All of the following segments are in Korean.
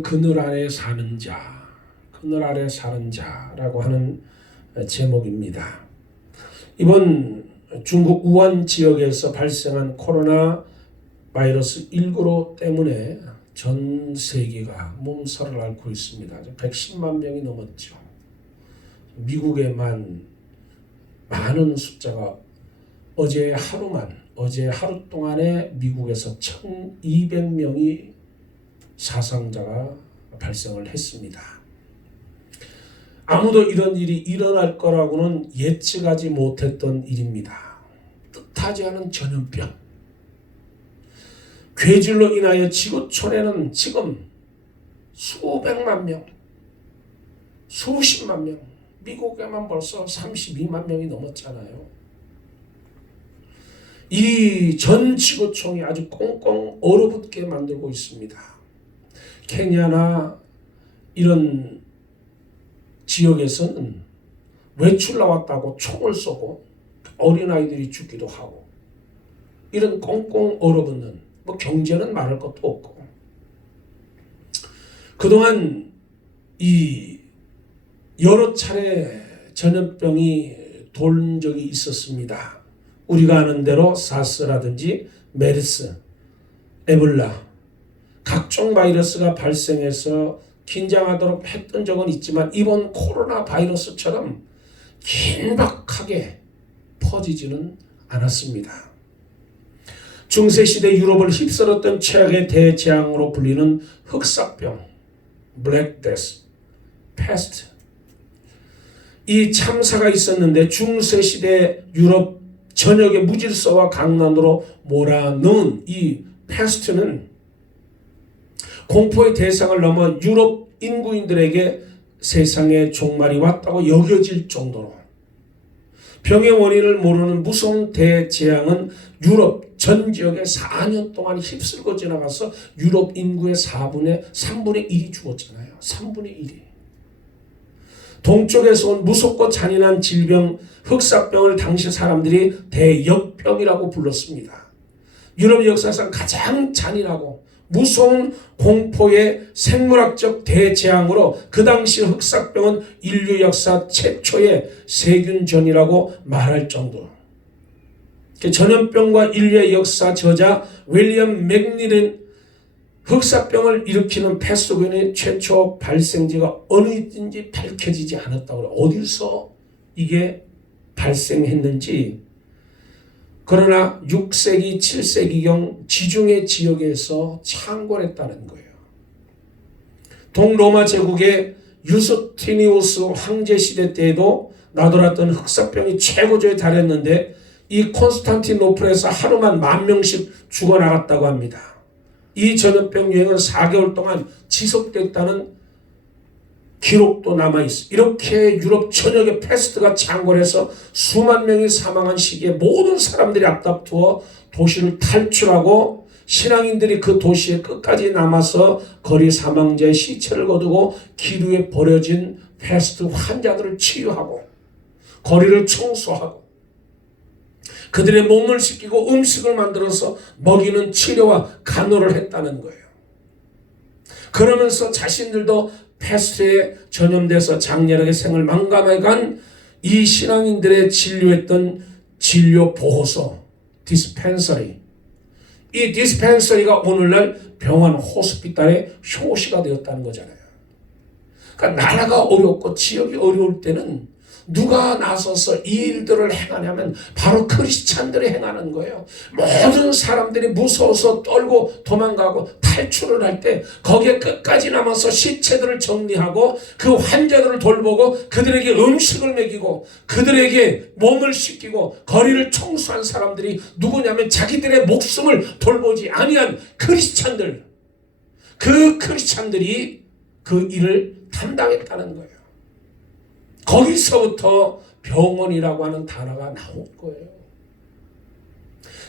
그늘 아래 사는 자, 그늘 아래 사는 자라고 하는 제목입니다. 이번 중국 우한 지역에서 발생한 코로나 바이러스 19로 때문에 전 세계가 몸살을 앓고 있습니다. 110만 명이 넘었죠. 미국에만 많은 숫자가 어제 하루 동안에 미국에서 1200명이 사상자가 발생을 했습니다. 아무도 이런 일이 일어날 거라고는 예측하지 못했던 일입니다. 뜻하지 않은 전염병. 괴질로 인하여 지구촌에는 지금 수백만 명, 수십만 명, 미국에만 벌써 32만 명이 넘었잖아요. 이 전 지구촌이 아주 꽁꽁 얼어붙게 만들고 있습니다. 케냐나 이런 지역에서는 외출 나왔다고 총을 쏘고 어린아이들이 죽기도 하고, 이런 꽁꽁 얼어붙는, 경제는 말할 것도 없고, 그동안 이 여러 차례 전염병이 돌 적이 있었습니다. 우리가 아는 대로 사스라든지 메르스, 에볼라, 각종 바이러스가 발생해서 긴장하도록 했던 적은 있지만 이번 코로나 바이러스처럼 긴박하게 퍼지지는 않았습니다. 중세시대 유럽을 휩쓸었던 최악의 대재앙으로 불리는 흑사병, 블랙데스, 패스트, 이 참사가 있었는데 중세시대 유럽 전역의 무질서와 강난으로 몰아넣은 이 패스트는 공포의 대상을 넘어 유럽 인구인들에게 세상의 종말이 왔다고 여겨질 정도로, 병의 원인을 모르는 무서운 대재앙은 유럽 전 지역에 4년 동안 휩쓸고 지나가서 유럽 인구의 3분의 1이 죽었잖아요. 3분의 1이. 동쪽에서 온 무섭고 잔인한 질병 흑사병을 당시 사람들이 대역병이라고 불렀습니다. 유럽 역사상 가장 잔인하고 무서운 공포의 생물학적 대재앙으로 그 당시 흑사병은 인류 역사 최초의 세균전이라고 말할 정도로, 전염병과 인류의 역사 저자 윌리엄 맥닐은 흑사병을 일으키는 패스트균의 최초 발생지가 어디든지 밝혀지지 않았다고 해요. 어디서 이게 발생했는지. 그러나 6세기, 7세기경 지중해 지역에서 창궐했다는 거예요. 동로마 제국의 유스티니우스 황제 시대 때에도 나돌았던 흑사병이 최고조에 달했는데 이 콘스탄티노플에서 하루만 10,000명씩 죽어나갔다고 합니다. 이 전염병 유행은 4개월 동안 지속됐다는 기록도 남아있어. 이렇게 유럽 전역에 패스트가 창궐해서 수만 명이 사망한 시기에 모든 사람들이 앞다투어 도시를 탈출하고, 신앙인들이 그 도시에 끝까지 남아서 거리 사망자의 시체를 거두고 기루에 버려진 패스트 환자들을 치유하고 거리를 청소하고 그들의 몸을 씻기고 음식을 만들어서 먹이는 치료와 간호를 했다는 거예요. 그러면서 자신들도 패스트에 전염돼서 장렬하게 생을 망감해간 이 신앙인들의 진료했던 진료 보호소, 디스펜서리, 이 디스펜서리가 오늘날 병원, 호스피탈의 효시가 되었다는 거잖아요. 그러니까 나라가 어렵고 지역이 어려울 때는 누가 나서서 이 일들을 행하냐면 바로 크리스찬들이 행하는 거예요. 모든 사람들이 무서워서 떨고 도망가고 탈출을 할 때 거기에 끝까지 남아서 시체들을 정리하고 그 환자들을 돌보고 그들에게 음식을 먹이고 그들에게 몸을 씻기고 거리를 청소한 사람들이 누구냐면 자기들의 목숨을 돌보지 아니한 크리스찬들, 그 크리스찬들이 그 일을 담당했다는 거예요. 거기서부터 병원이라고 하는 단어가 나온 거예요.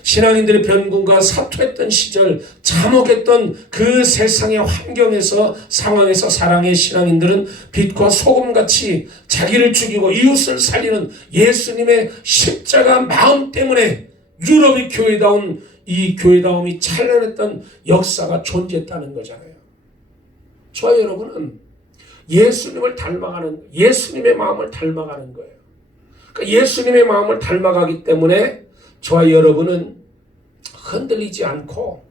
신앙인들의 변궁과 사투했던 시절, 잠혹했던 그 세상의 환경에서, 상황에서 사랑의 신앙인들은 빛과 소금같이 자기를 죽이고 이웃을 살리는 예수님의 십자가 마음 때문에 유럽의 교회다운 이 교회다움이 찬란했던 역사가 존재했다는 거잖아요. 저와 여러분은 예수님을 닮아가는, 예수님의 마음을 닮아가는 거예요. 그러니까 예수님의 마음을 닮아가기 때문에 저와 여러분은 흔들리지 않고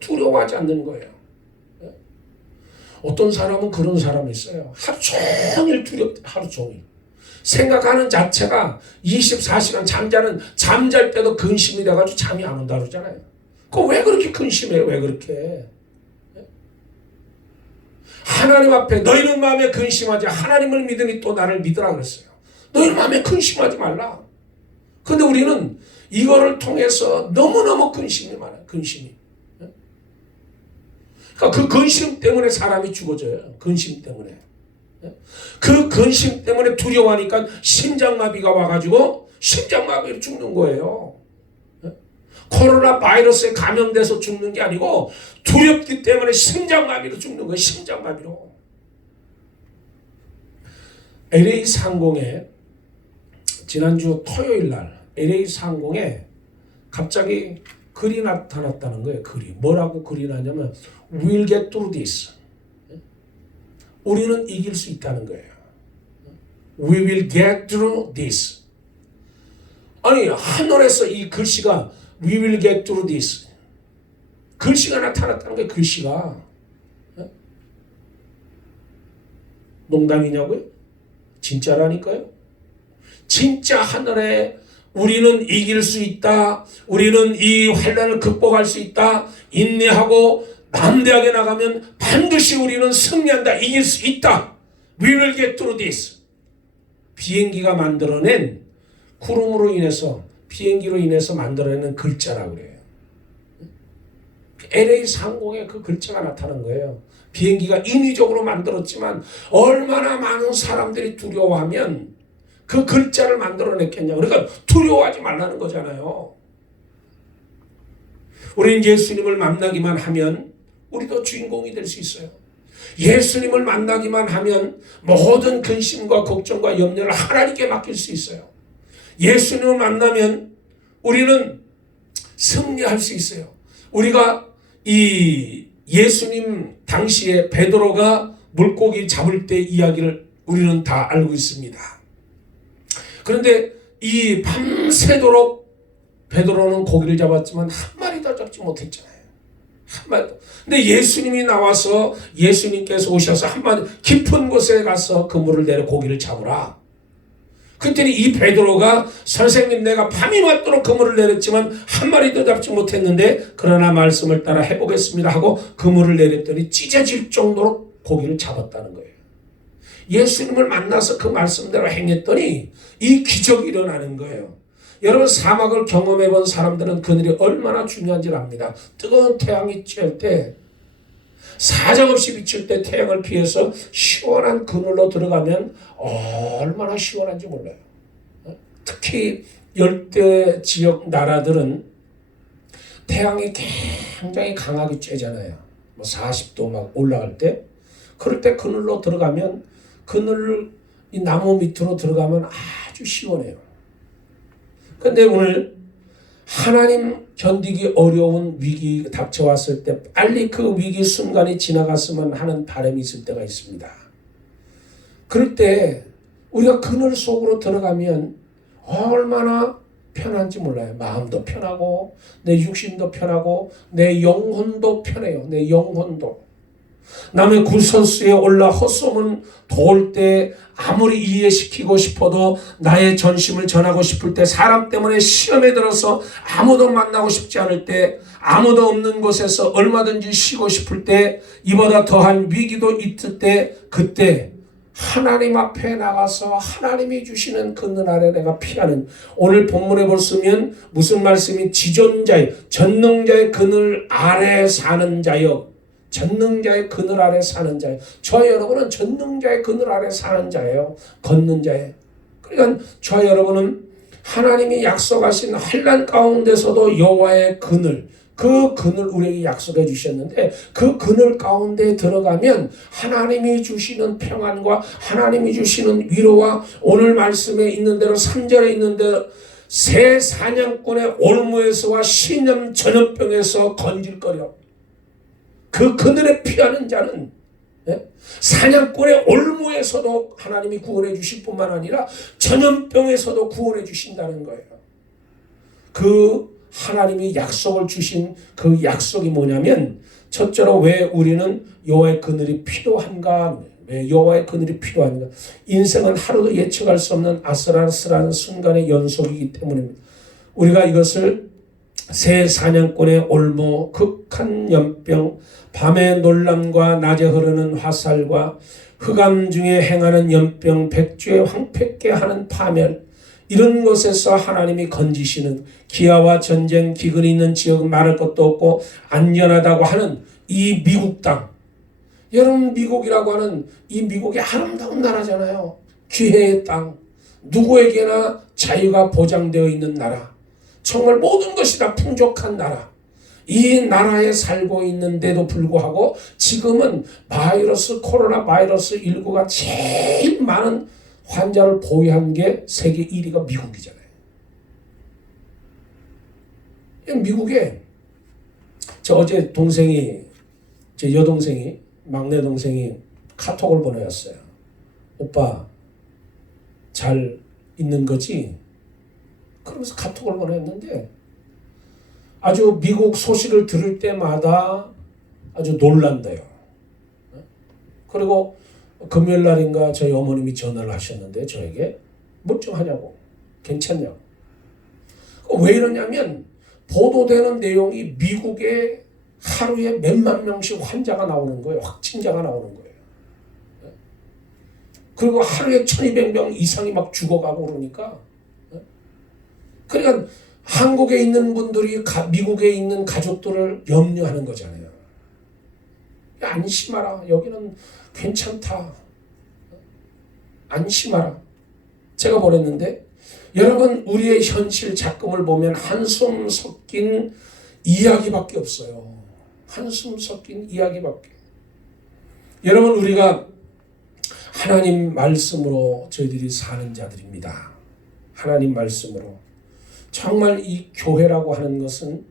두려워하지 않는 거예요. 어떤 사람은 그런 사람이 있어요. 하루 종일 두렵대. 하루 종일. 생각하는 자체가 24시간 잠잘 때도 근심이 돼가지고 잠이 안 온다 그러잖아요. 그거 왜 그렇게 근심해요? 왜 그렇게? 하나님 앞에 너희는 마음에 근심하지 하나님을 믿으니 또 나를 믿으라 그랬어요. 너희는 마음에 근심하지 말라. 근데 우리는 이거를 통해서 너무너무 근심이 많아요. 근심이. 그러니까 그 근심 때문에 사람이 죽어져요. 근심 때문에. 그 근심 때문에 두려워하니까 심장마비가 와가지고 심장마비로 죽는 거예요. 코로나 바이러스에 감염돼서 죽는 게 아니고 두렵기 때문에 심장마비로 죽는 거예요. 심장마비로. LA 상공에 지난주 토요일 날 LA 상공에 갑자기 글이 나타났다는 거예요. 글이. 뭐라고 글이 나냐면 We'll get through this. 우리는 이길 수 있다는 거예요. We will get through this. 아니 하늘에서 이 글씨가 We will get through this. 글씨가 나타났다는 거예요. 글씨가. 농담이냐고요? 진짜라니까요. 진짜 하늘에 우리는 이길 수 있다. 우리는 이 환난을 극복할 수 있다. 인내하고 담대하게 나가면 반드시 우리는 승리한다. 이길 수 있다. We will get through this. 비행기가 만들어낸 구름으로 인해서 비행기로 인해서 만들어낸 글자라고 그래요. LA 상공에 그 글자가 나타난 거예요. 비행기가 인위적으로 만들었지만 얼마나 많은 사람들이 두려워하면 그 글자를 만들어냈겠냐. 그러니까 두려워하지 말라는 거잖아요. 우리는 예수님을 만나기만 하면 우리도 주인공이 될 수 있어요. 예수님을 만나기만 하면 모든 근심과 걱정과 염려를 하나님께 맡길 수 있어요. 예수님을 만나면 우리는 승리할 수 있어요. 우리가 이 예수님 당시에 베드로가 물고기 잡을 때 이야기를 우리는 다 알고 있습니다. 그런데 이 밤새도록 베드로는 고기를 잡았지만 한 마리도 잡지 못했잖아요. 한 마리도. 근데 예수님이 나와서 예수님께서 오셔서 한 마리 깊은 곳에 가서 그물을 내려 고기를 잡으라. 그랬더니 이 베드로가 선생님 내가 밤이 맞도록 그물을 내렸지만 한 마리도 잡지 못했는데 그러나 말씀을 따라 해보겠습니다 하고 그물을 내렸더니 찢어질 정도로 고기를 잡았다는 거예요. 예수님을 만나서 그 말씀대로 행했더니 이 기적이 일어나는 거예요. 여러분 사막을 경험해 본 사람들은 그늘이 얼마나 중요한지를 압니다. 뜨거운 태양이 쬐을 때 사정없이 비칠 때 태양을 피해서 시원한 그늘로 들어가면 얼마나 시원한지 몰라요. 특히 열대 지역 나라들은 태양이 굉장히 강하게 쬐잖아요. 40도 막 올라갈 때. 그럴 때 그늘로 들어가면 그늘 이 나무 밑으로 들어가면 아주 시원해요. 근데 오늘 하나님 견디기 어려운 위기 닥쳐왔을 때 빨리 그 위기 순간이 지나갔으면 하는 바람이 있을 때가 있습니다. 그럴 때 우리가 그늘 속으로 들어가면 얼마나 편한지 몰라요. 마음도 편하고 내 육신도 편하고 내 영혼도 편해요. 내 영혼도. 남의 구설수에 올라 헛소문 도울 때 아무리 이해시키고 싶어도 나의 전심을 전하고 싶을 때 사람 때문에 시험에 들어서 아무도 만나고 싶지 않을 때 아무도 없는 곳에서 얼마든지 쉬고 싶을 때 이보다 더한 위기도 있을 때 그때 하나님 앞에 나가서 하나님이 주시는 그늘 아래 내가 피하는 오늘 본문에 보시면 무슨 말씀이 지존자의 전능자의 그늘 아래 사는 자여 전능자의 그늘 아래 사는 자예요. 저 여러분은 전능자의 그늘 아래 사는 자예요. 걷는 자예요. 그러니까 저 여러분은 하나님이 약속하신 환난 가운데서도 여호와의 그늘 그 그늘 우리에게 약속해 주셨는데 그 그늘 가운데 들어가면 하나님이 주시는 평안과 하나님이 주시는 위로와 오늘 말씀에 있는 대로 3절에 있는 대로 새 사냥꾼의 올무에서와 신염 전염병에서 건질거려 그 그늘에 피하는 자는 예? 사냥꾼의 올무에서도 하나님이 구원해 주실 뿐만 아니라 전염병에서도 구원해 주신다는 거예요. 그 하나님이 약속을 주신 그 약속이 뭐냐면, 첫째로 왜 우리는 여호와의 그늘이 필요한가? 왜 여호와의 그늘이 필요한가? 인생은 하루도 예측할 수 없는 아슬아슬한 순간의 연속이기 때문입니다. 우리가 이것을 새 사냥꾼의 올무, 극한 연병, 밤의 놀람과 낮에 흐르는 화살과 흑암 중에 행하는 연병, 백주에 황폐케 하는 파멸, 이런 것에서 하나님이 건지시는, 기아와 전쟁, 기근이 있는 지역은 말할 것도 없고 안전하다고 하는 이 미국 땅, 여러분 미국이라고 하는 이 미국이 아름다운 나라잖아요. 기회의 땅, 누구에게나 자유가 보장되어 있는 나라, 정말 모든 것이 다 풍족한 나라, 이 나라에 살고 있는데도 불구하고 지금은 코로나 바이러스 19가 제일 많은 환자를 보유한 게 세계 1위가 미국이잖아요. 미국에 어제 제 여동생이, 막내 동생이 카톡을 보내왔어요. 오빠 잘 있는 거지? 그러면서 카톡을 보냈는데 아주 미국 소식을 들을 때마다 아주 놀란대요. 그리고 금요일 날인가 저희 어머님이 전화를 하셨는데 저에게 멀쩡하냐고, 괜찮냐고. 왜 이러냐면 보도되는 내용이 미국에 하루에 몇만 명씩 환자가 나오는 거예요. 확진자가 나오는 거예요. 그리고 하루에 1200명 이상이 막 죽어가고 그러니까, 그러니까 한국에 있는 분들이 미국에 있는 가족들을 염려하는 거잖아요. 안심하라. 여기는 괜찮다. 안심하라. 제가 보냈는데, 여러분 우리의 현실 작금을 보면 한숨 섞인 이야기밖에 없어요. 한숨 섞인 이야기밖에. 여러분 우리가 하나님 말씀으로 저희들이 사는 자들입니다. 하나님 말씀으로. 정말 이 교회라고 하는 것은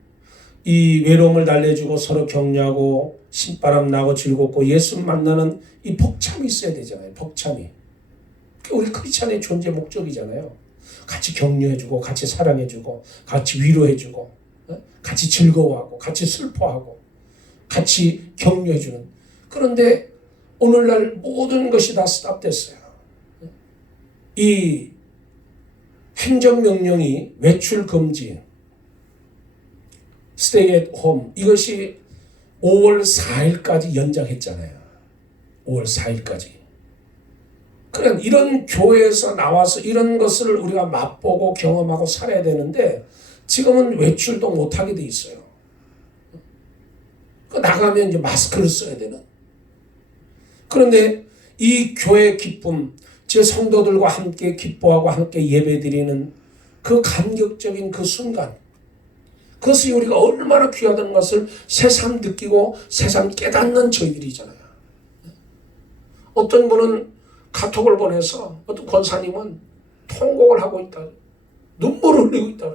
이 외로움을 달래주고 서로 격려하고 신바람 나고 즐겁고 예수 만나는 이 복참이 있어야 되잖아요. 복참이. 우리 크리스찬의 존재 목적이잖아요. 같이 격려해주고 같이 사랑해주고 같이 위로해주고 같이 즐거워하고 같이 슬퍼하고 같이 격려해주는. 그런데 오늘날 모든 것이 다 스탑됐어요. 이 행정명령이 외출 금지, stay at home, 이것이 5월 4일까지 연장했잖아요. 5월 4일까지. 그러니까 이런 교회에서 나와서 이런 것을 우리가 맛보고 경험하고 살아야 되는데 지금은 외출도 못하게 돼 있어요. 나가면 이제 마스크를 써야 되는. 그런데 이 교회의 기쁨, 제 성도들과 함께 기뻐하고 함께 예배드리는 그 감격적인 그 순간, 그것이 우리가 얼마나 귀하다는 것을 새삼 느끼고 새삼 깨닫는 저희들이잖아요. 어떤 분은 카톡을 보내서 어떤 권사님은 통곡을 하고 있다. 눈물을 흘리고 있다.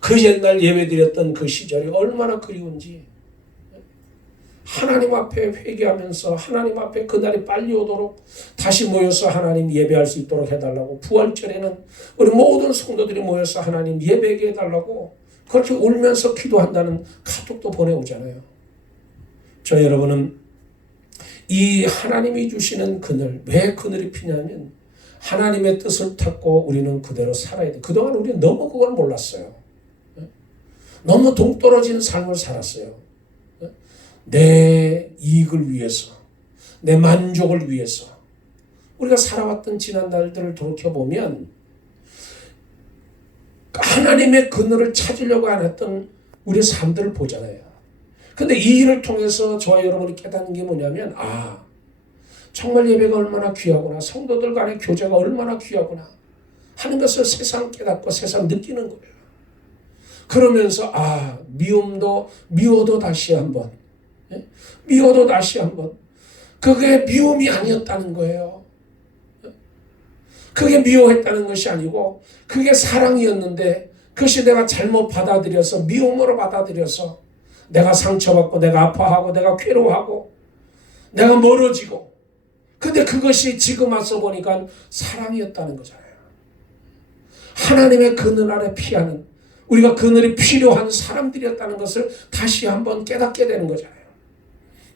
그 옛날 예배드렸던 그 시절이 얼마나 그리운지. 하나님 앞에 회개하면서 하나님 앞에 그날이 빨리 오도록 다시 모여서 하나님 예배할 수 있도록 해달라고, 부활절에는 우리 모든 성도들이 모여서 하나님 예배하게 해달라고 그렇게 울면서 기도한다는 카톡도 보내오잖아요. 저 여러분은 이 하나님이 주시는 그늘, 왜 그늘이 피냐면 하나님의 뜻을 찾고 우리는 그대로 살아야 돼. 그동안 우리는 너무 그걸 몰랐어요. 너무 동떨어진 삶을 살았어요. 내 이익을 위해서, 내 만족을 위해서 우리가 살아왔던 지난 날들을 돌이켜보면 하나님의 그늘을 찾으려고 안 했던 우리의 삶들을 보잖아요. 근데 이 일을 통해서 저와 여러분이 깨닫는 게 뭐냐면, 정말 예배가 얼마나 귀하구나, 성도들 간의 교제가 얼마나 귀하구나 하는 것을 새삼 깨닫고 새삼 느끼는 거예요. 그러면서 미워도 다시 한번, 미워도 다시 한번, 그게 미움이 아니었다는 거예요. 그게 미워했다는 것이 아니고 그게 사랑이었는데, 그것이 내가 잘못 받아들여서 미움으로 받아들여서 내가 상처받고 내가 아파하고 내가 괴로워하고 내가 멀어지고. 근데 그것이 지금 와서 보니까 사랑이었다는 거잖아요. 하나님의 그늘 아래 피하는, 우리가 그늘이 필요한 사람들이었다는 것을 다시 한번 깨닫게 되는 거잖아요.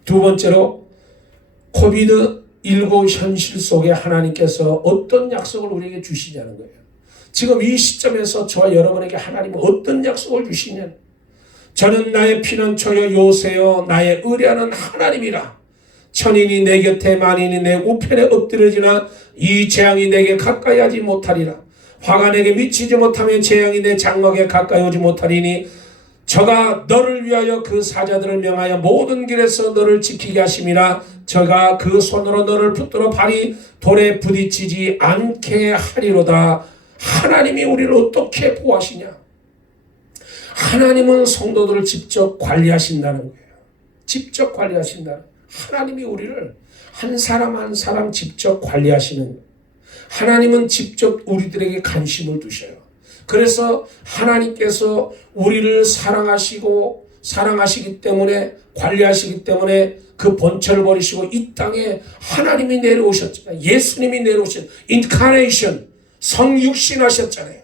두 번째로 코비드19 현실 속에 하나님께서 어떤 약속을 우리에게 주시냐는 거예요. 지금 이 시점에서 저와 여러분에게 하나님은 어떤 약속을 주시냐. 저는 나의 피난처여 요새여 나의 의뢰하는 하나님이라. 천인이 내 곁에 만인이 내 우편에 엎드려지나 이 재앙이 내게 가까이 하지 못하리라. 화가 내게 미치지 못하며 재앙이 내 장막에 가까이 오지 못하리니 저가 너를 위하여 그 사자들을 명하여 모든 길에서 너를 지키게 하심이라. 저가 그 손으로 너를 붙들어 발이 돌에 부딪히지 않게 하리로다. 하나님이 우리를 어떻게 보호하시냐? 하나님은 성도들을 직접 관리하신다는 거예요. 직접 관리하신다는 거예요. 하나님이 우리를 한 사람 한 사람 직접 관리하시는 거예요. 하나님은 직접 우리들에게 관심을 두셔요. 그래서 하나님께서 우리를 사랑하시기 때문에, 관리하시기 때문에 그 본체를 버리시고 이 땅에 하나님이 내려오셨잖아요. 예수님이 인카네이션, 성육신 하셨잖아요.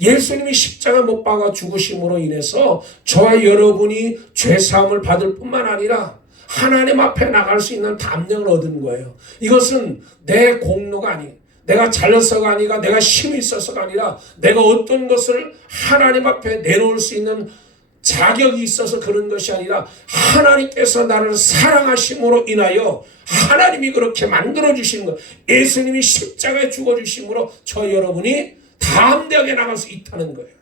예수님이 십자가 못 박아 죽으심으로 인해서 저와 여러분이 죄사함을 받을 뿐만 아니라 하나님 앞에 나갈 수 있는 담력을 얻은 거예요. 이것은 내 공로가 아니에요. 내가 잘나서가 아니라 내가 힘이 있어서가 아니라 내가 어떤 것을 하나님 앞에 내놓을 수 있는 자격이 있어서 그런 것이 아니라 하나님께서 나를 사랑하심으로 인하여 하나님이 그렇게 만들어주신 것, 예수님이 십자가에 죽어주심으로 저 여러분이 담대하게 나갈 수 있다는 거예요.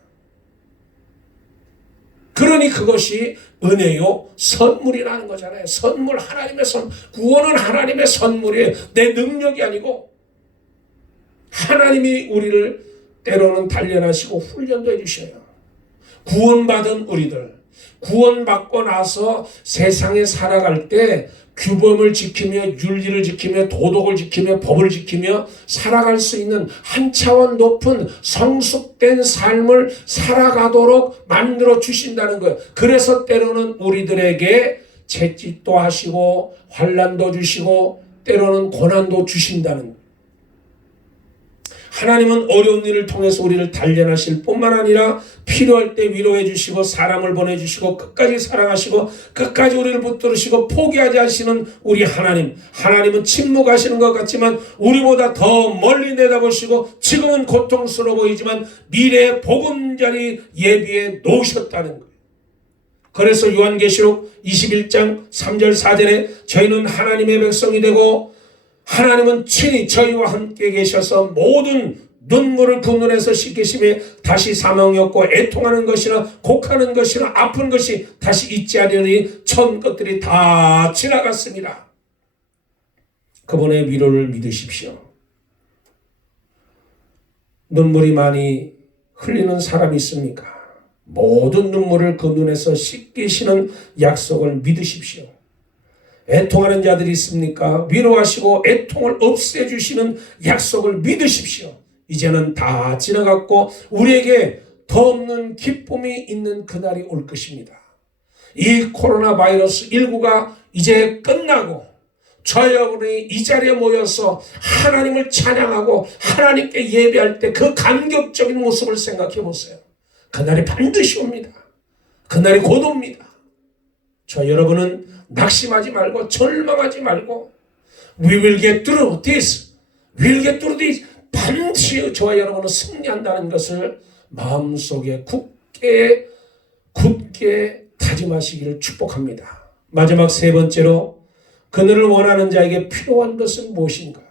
그러니 그것이 은혜요 선물이라는 거잖아요. 선물, 하나님의 선물. 구원은 하나님의 선물이에요. 내 능력이 아니고 하나님이 우리를 때로는 단련하시고 훈련도 해주셔요. 구원받은 우리들, 구원받고 나서 세상에 살아갈 때 규범을 지키며 윤리를 지키며 도덕을 지키며 법을 지키며 살아갈 수 있는 한 차원 높은 성숙된 삶을 살아가도록 만들어 주신다는 거예요. 그래서 때로는 우리들에게 채찍도 하시고 환난도 주시고 때로는 고난도 주신다는 거예요. 하나님은 어려운 일을 통해서 우리를 단련하실 뿐만 아니라 필요할 때 위로해 주시고 사람을 보내주시고 끝까지 사랑하시고 끝까지 우리를 붙들으시고 포기하지 않으시는 우리 하나님. 하나님은 침묵하시는 것 같지만 우리보다 더 멀리 내다보시고 지금은 고통스러워 보이지만 미래의 보금자리 예비해 놓으셨다는 거예요. 그래서 요한계시록 21장 3절 4절에 저희는 하나님의 백성이 되고 하나님은 친히 저희와 함께 계셔서 모든 눈물을 그 눈에서 씻기심에 다시 사망이 없고 애통하는 것이나 곡하는 것이나 아픈 것이 다시 있지 않으니 전 것들이 다 지나갔습니다. 그분의 위로를 믿으십시오. 눈물이 많이 흘리는 사람이 있습니까? 모든 눈물을 그 눈에서 씻기시는 약속을 믿으십시오. 애통하는 자들이 있습니까? 위로하시고 애통을 없애주시는 약속을 믿으십시오. 이제는 다 지나갔고 우리에게 더 없는 기쁨이 있는 그날이 올 것입니다. 이 코로나 바이러스 19가 이제 끝나고 저 여러분이 이 자리에 모여서 하나님을 찬양하고 하나님께 예배할 때 그 감격적인 모습을 생각해 보세요. 그날이 반드시 옵니다. 그날이 곧 옵니다. 저 여러분은 낙심하지 말고 절망하지 말고 We will get through this. We will get through this. 반드시 저와 여러분은 승리한다는 것을 마음속에 굳게 다짐하시기를 축복합니다. 마지막 세 번째로 그늘을 원하는 자에게 필요한 것은 무엇인가?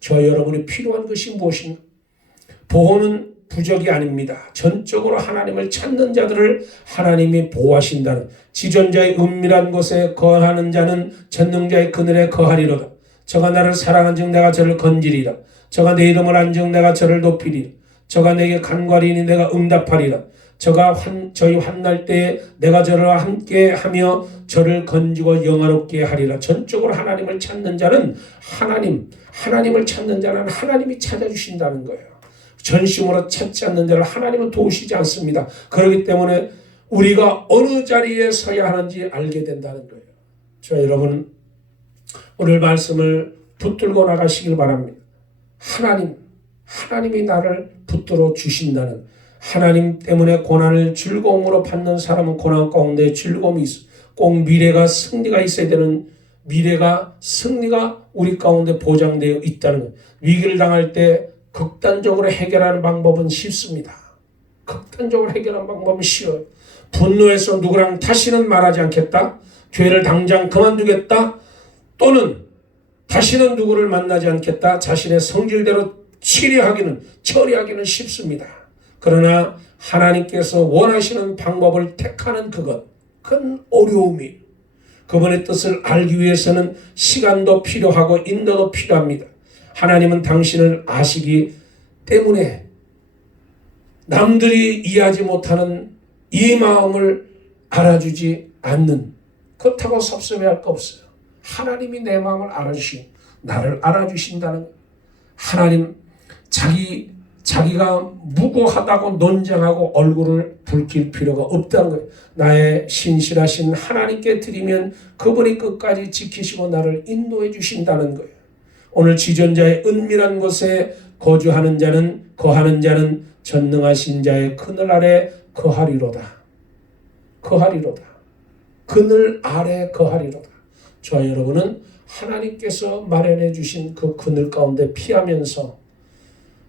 저와 여러분이 필요한 것이 무엇인가? 보호는 부적이 아닙니다. 전적으로 하나님을 찾는 자들을 하나님이 보호하신다는 지존자의 은밀한 곳에 거하는 자는 전능자의 그늘에 거하리로다. 저가 나를 사랑한즉 내가 저를 건지리라. 저가 내 이름을 안즉 내가 저를 높이리라. 저가 내게 간과리니 내가 응답하리라. 저가 저희 환날 때에 내가 저를 함께하며 저를 건지고 영화롭게 하리라. 전적으로 하나님을 찾는 자는 하나님을 찾는 자는 하나님이 찾아주신다는 거예요. 전심으로 찾지 않는 자를 하나님은 도우시지 않습니다. 그렇기 때문에 우리가 어느 자리에 서야 하는지 알게 된다는 거예요. 저 여러분 오늘 말씀을 붙들고 나가시길 바랍니다. 하나님이 나를 붙들어 주신다는, 하나님 때문에 고난을 즐거움으로 받는 사람은 고난 가운데 즐거움이 있어. 꼭 미래가 승리가 있어야 되는, 미래가 승리가 우리 가운데 보장되어 있다는 것. 위기를 당할 때 극단적으로 해결하는 방법은 쉽습니다. 극단적으로 해결하는 방법은 쉬워요. 분노해서 누구랑 다시는 말하지 않겠다, 죄를 당장 그만두겠다, 또는 다시는 누구를 만나지 않겠다, 자신의 성질대로 처리하기는 쉽습니다. 그러나 하나님께서 원하시는 방법을 택하는 그것, 큰 어려움이, 그분의 뜻을 알기 위해서는 시간도 필요하고 인도도 필요합니다. 하나님은 당신을 아시기 때문에 남들이 이해하지 못하는 이 마음을 알아주지 않는, 그렇다고 섭섭해할 거 없어요. 하나님이 내 마음을 알아주시고 나를 알아주신다는, 하나님 자기가 무고하다고 논쟁하고 얼굴을 붉힐 필요가 없다는 거예요. 나의 신실하신 하나님께 드리면 그분이 끝까지 지키시고 나를 인도해 주신다는 거예요. 오늘 지존자의 은밀한 곳에 거하는 자는 전능하신 자의 그늘 아래 거하리로다. 그늘 아래 거하리로다. 저와 여러분은 하나님께서 마련해 주신 그 그늘 가운데 피하면서,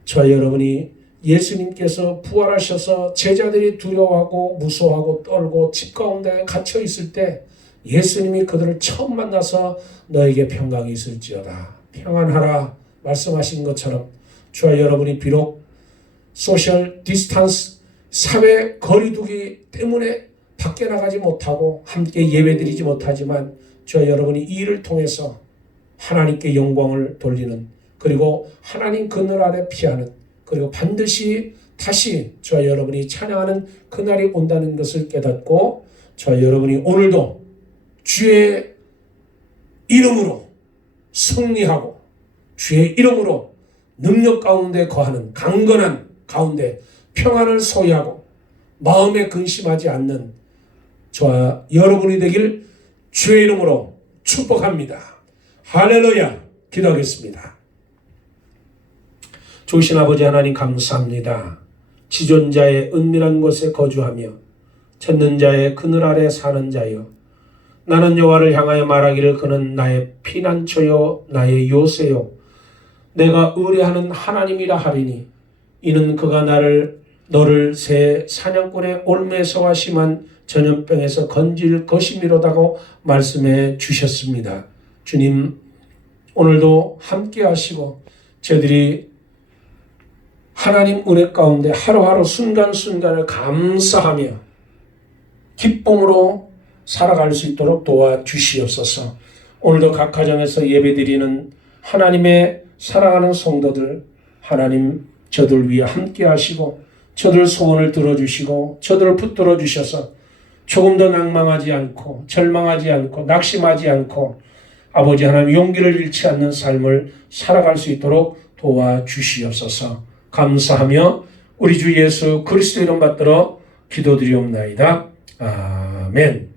저와 여러분이 예수님께서 부활하셔서 제자들이 두려워하고 무서워하고 떨고 집 가운데 갇혀 있을 때 예수님이 그들을 처음 만나서 너에게 평강이 있을지어다, 평안하라 말씀하신 것처럼, 저와 여러분이 비록 소셜 디스턴스, 사회 거리두기 때문에 밖에 나가지 못하고 함께 예배드리지 못하지만, 저와 여러분이 이 일을 통해서 하나님께 영광을 돌리는, 그리고 하나님 그늘 아래 피하는, 그리고 반드시 다시 저와 여러분이 찬양하는 그날이 온다는 것을 깨닫고, 저와 여러분이 오늘도 주의 이름으로 승리하고 주의 이름으로 능력 가운데 거하는, 강건한 가운데 평안을 소유하고 마음에 근심하지 않는 저와 여러분이 되길 주의 이름으로 축복합니다. 할렐루야. 기도하겠습니다. 좋으신 아버지 하나님 감사합니다. 지존자의 은밀한 곳에 거주하며 찾는 자의 그늘 아래 사는 자여, 나는 여호와를 향하여 말하기를 그는 나의 피난처요 나의 요새요 내가 의뢰하는 하나님이라 하리니, 이는 그가 너를 새 사냥꾼의 올매서와 심한 전염병에서 건질 것이미로다고 말씀해 주셨습니다. 주님, 오늘도 함께 하시고 저희들이 하나님 은혜 가운데 하루하루 순간순간을 감사하며 기쁨으로 살아갈 수 있도록 도와주시옵소서. 오늘도 각 가정에서 예배드리는 하나님의 사랑하는 성도들, 하나님 저들 위해 함께 하시고 저들 소원을 들어주시고 저들을 붙들어 주셔서 조금 더 낭망하지 않고 절망하지 않고 낙심하지 않고 아버지 하나님 용기를 잃지 않는 삶을 살아갈 수 있도록 도와주시옵소서. 감사하며 우리 주 예수 그리스도 이름 받들어 기도드리옵나이다. 아멘.